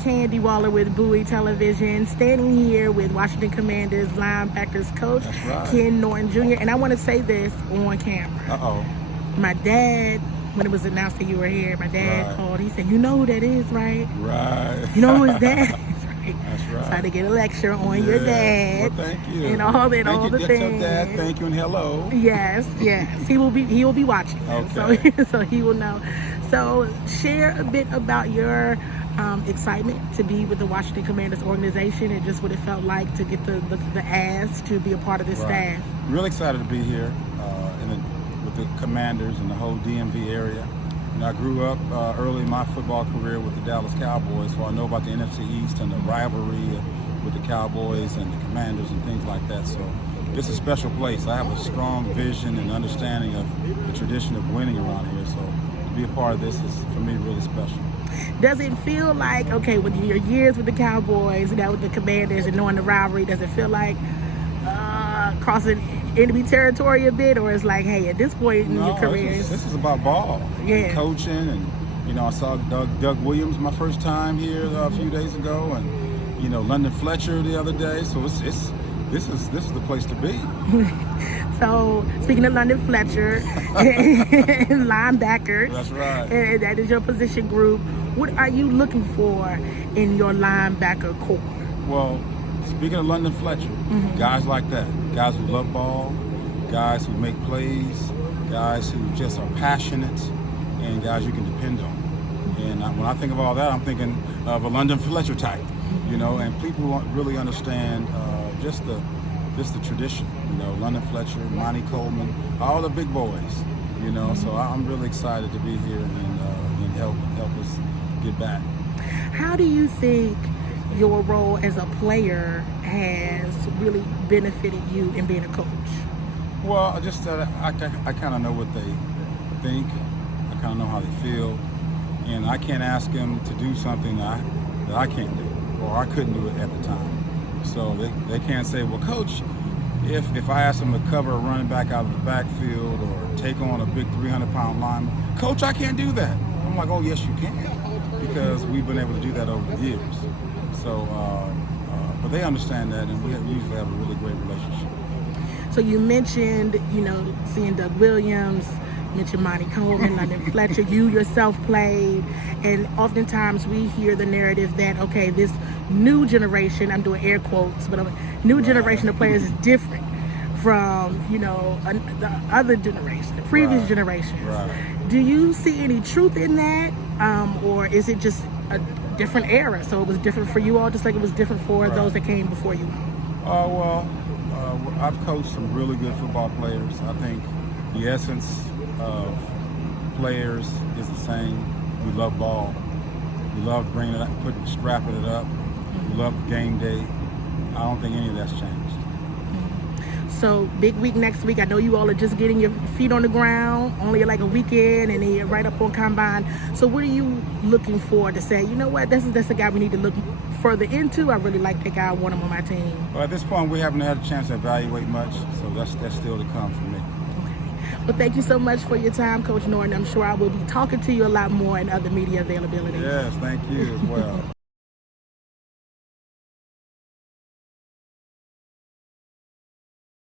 Candi with Bowie Television, standing here with Washington Commanders Linebackers coach Ken Norton Jr. And I want to say this on camera. My dad, when it was announced that you were here, my dad called. He said, "You know who that is, right?" Right. You know who his dad is, right? That's right. So I had to get a lecture on your dad. Well, thank you. And all that, all the things. Tell Dad, thank you and hello. Yes. He will be watching. Okay. So he will know. So share a bit about your excitement to be with the Washington Commanders organization and just what it felt like to get the ask to be a part of this staff. Really excited to be here with the Commanders and the whole DMV area. And I grew up early in my football career with the Dallas Cowboys, so I know about the NFC East and the rivalry with the Cowboys and the Commanders and things like that. So it's a special place. I have a strong vision and understanding of the tradition of winning around here. So to be a part of this is, for me, really special. Does it feel like, okay, with your years with the Cowboys and now with the Commanders and knowing the rivalry, does it feel like crossing enemy territory a bit, or it's like, hey, at this point in your career, this is about ball, and coaching, and I saw Doug Williams my first time here a few days ago, and London Fletcher the other day. So this is the place to be. So speaking of London Fletcher, linebackers, that's right, and that is your position group. What are you looking for in your linebacker core? Well, speaking of London Fletcher, guys like that, guys who love ball, guys who make plays, guys who just are passionate, and guys you can depend on. And when I think of all that, I'm thinking of a London Fletcher type, and people who really understand just the tradition. London Fletcher, Monty Coleman, all the big boys. So I'm really excited to be here and help us get back. How do you think your role as a player has really benefited you in being a coach? Well, I kind of know what they think. I kind of know how they feel, and I can't ask them to do something that I can't do, or I couldn't do it at the time. So they can't say, well, coach, if I ask them to cover a running back out of the backfield or take on a big 300-pound lineman, coach, I can't do that. I'm like, oh, yes, you can, because we've been able to do that over the years. So, but they understand that, and we usually have a really great relationship. So you mentioned, seeing Doug Williams, you mentioned Monty Coleman, London Fletcher, you yourself played, and oftentimes we hear the narrative that, okay, this new generation, I'm doing air quotes, but a new generation of players is different from, the other generation, the previous generations. Do you see any truth in that, or is it just a different era, so it was different for you all just like it was different for those that came before you? I've coached some really good football players. I think the essence of players is the same. We love ball. We love bringing it up, strapping it up. We love game day. I don't think any of that's changed. So big week next week. I know you all are just getting your feet on the ground, only like a weekend, and then you're right up on combine. So what are you looking for to say, you know what, that's a guy we need to look further into? I really like that guy. I want him on my team. Well, at this point, we haven't had a chance to evaluate much, so that's still to come for me. Okay. Well, thank you so much for your time, Coach Norton. I'm sure I will be talking to you a lot more in other media availabilities. Yes, thank you as well.